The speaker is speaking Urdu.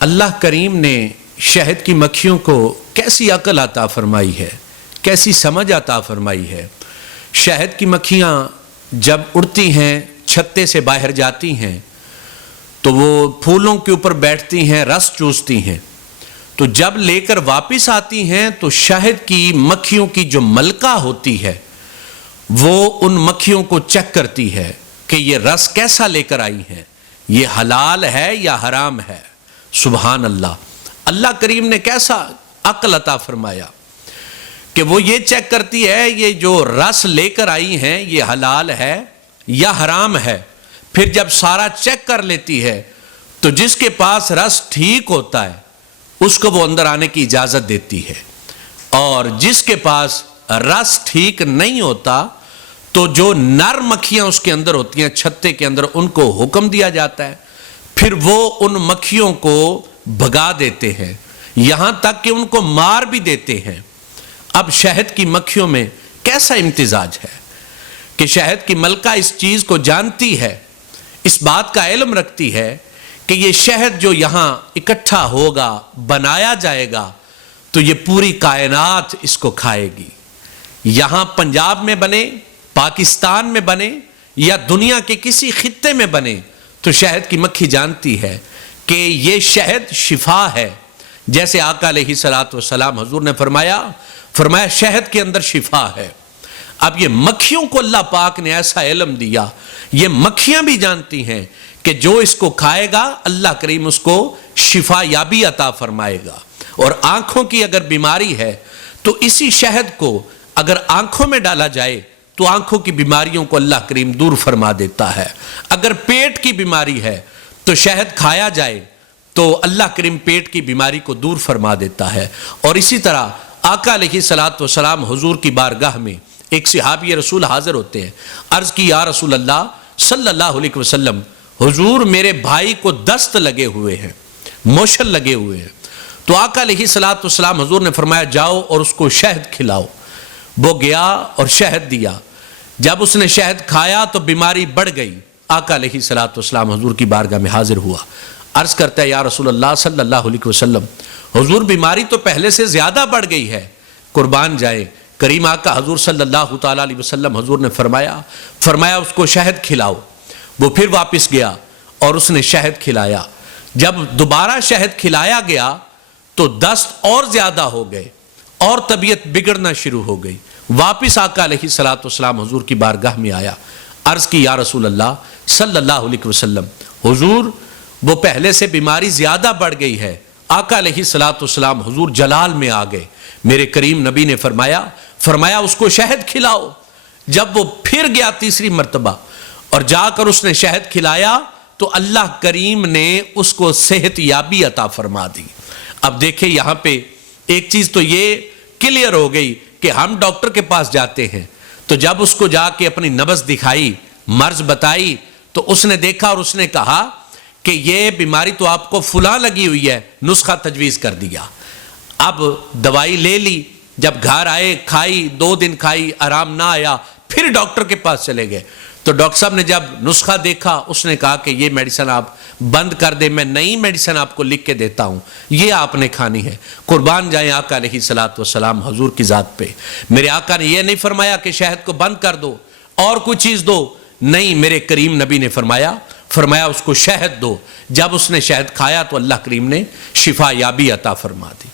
اللہ کریم نے شہد کی مکھیوں کو کیسی عقل عطا فرمائی ہے، کیسی سمجھ عطا فرمائی ہے۔ شہد کی مکھیاں جب اڑتی ہیں، چھتے سے باہر جاتی ہیں تو وہ پھولوں کے اوپر بیٹھتی ہیں، رس چوستی ہیں، تو جب لے کر واپس آتی ہیں تو شہد کی مکھیوں کی جو ملکہ ہوتی ہے وہ ان مکھیوں کو چیک کرتی ہے کہ یہ رس کیسا لے کر آئی ہیں، یہ حلال ہے یا حرام ہے۔ سبحان اللہ، اللہ کریم نے کیسا عقل عطا فرمایا کہ وہ یہ چیک کرتی ہے یہ جو رس لے کر آئی ہیں یہ حلال ہے یا حرام ہے۔ پھر جب سارا چیک کر لیتی ہے تو جس کے پاس رس ٹھیک ہوتا ہے اس کو وہ اندر آنے کی اجازت دیتی ہے، اور جس کے پاس رس ٹھیک نہیں ہوتا تو جو نر مکھیاں اس کے اندر ہوتی ہیں چھتے کے اندر، ان کو حکم دیا جاتا ہے، پھر وہ ان مکھیوں کو بھگا دیتے ہیں، یہاں تک کہ ان کو مار بھی دیتے ہیں۔ اب شہد کی مکھیوں میں کیسا امتزاج ہے کہ شہد کی ملکہ اس چیز کو جانتی ہے، اس بات کا علم رکھتی ہے کہ یہ شہد جو یہاں اکٹھا ہوگا، بنایا جائے گا، تو یہ پوری کائنات اس کو کھائے گی۔ یہاں پنجاب میں بنے، پاکستان میں بنے یا دنیا کے کسی خطے میں بنے، تو شہد کی مکھی جانتی ہے کہ یہ شہد شفا ہے۔ جیسے آقا علیہ السلام حضور نے فرمایا شہد کے اندر شفا ہے۔ اب یہ مکھیوں کو اللہ پاک نے ایسا علم دیا، یہ مکھیاں بھی جانتی ہیں کہ جو اس کو کھائے گا اللہ کریم اس کو شفا یابی عطا فرمائے گا۔ اور آنکھوں کی اگر بیماری ہے تو اسی شہد کو اگر آنکھوں میں ڈالا جائے تو آنکھوں کی بیماریوں کو اللہ کریم دور فرما دیتا ہے۔ اگر پیٹ کی بیماری ہے تو شہد کھایا جائے تو اللہ کریم پیٹ کی بیماری کو دور فرما دیتا ہے۔ اور اسی طرح آقا علیہ السلام حضور کی بارگاہ میں ایک صحابی رسول حاضر ہوتے ہیں، عرض کی یا رسول اللہ صلی اللہ علیہ وسلم، حضور میرے بھائی کو دست لگے ہوئے ہیں، موشل لگے ہوئے ہیں۔ تو آقا علیہ السلام حضور نے فرمایا جاؤ اور اس کو شہد کھلاؤ۔ وہ گیا اور شہد دیا، جب اس نے شہد کھایا تو بیماری بڑھ گئی۔ آقا علیہ السلام حضور کی بارگاہ میں حاضر ہوا، عرض کرتا ہے یا رسول اللہ صلی اللہ علیہ وسلم، حضور بیماری تو پہلے سے زیادہ بڑھ گئی ہے، قربان جائے۔ کریم آقا حضور صلی اللہ تعالیٰ علیہ وسلم حضور نے فرمایا اس کو شہد کھلاؤ۔ وہ پھر واپس گیا اور اس نے شہد کھلایا۔ جب دوبارہ شہد کھلایا گیا تو دست اور زیادہ ہو گئے اور طبیعت بگڑنا شروع ہو گئی۔ واپس آقا علیہ السلام حضور کی بارگاہ میں آیا، عرض کی یا رسول اللہ صلی اللہ علیہ وسلم، حضور وہ پہلے سے بیماری زیادہ بڑھ گئی ہے۔ آقا علیہ السلام حضور جلال میں آ گئے، میرے کریم نبی نے فرمایا اس کو شہد کھلاؤ۔ جب وہ پھر گیا تیسری مرتبہ اور جا کر اس نے شہد کھلایا تو اللہ کریم نے اس کو صحت یابی عطا فرما دی۔ اب دیکھیں یہاں پہ ایک چیز تو یہ کلیئر ہو گئی کہ ہم ڈاکٹر کے پاس جاتے ہیں تو جب اس کو جا کے اپنی نبض دکھائی، مرض بتائی، تو اس نے دیکھا اور اس نے کہا کہ یہ بیماری تو آپ کو فلاں لگی ہوئی ہے، نسخہ تجویز کر دیا۔ اب دوائی لے لی، جب گھر آئے کھائی، 2 دن کھائی، آرام نہ آیا، پھر ڈاکٹر کے پاس چلے گئے تو ڈاکٹر صاحب نے جب نسخہ دیکھا اس نے کہا کہ یہ میڈیسن آپ بند کر دیں، میں نئی میڈیسن آپ کو لکھ کے دیتا ہوں، یہ آپ نے کھانی ہے۔ قربان جائیں آقا علیہ السلام حضور کی ذات پہ، میرے آقا نے یہ نہیں فرمایا کہ شہد کو بند کر دو اور کوئی چیز دو، نہیں، میرے کریم نبی نے فرمایا اس کو شہد دو۔ جب اس نے شہد کھایا تو اللہ کریم نے شفا یابی عطا فرما دی۔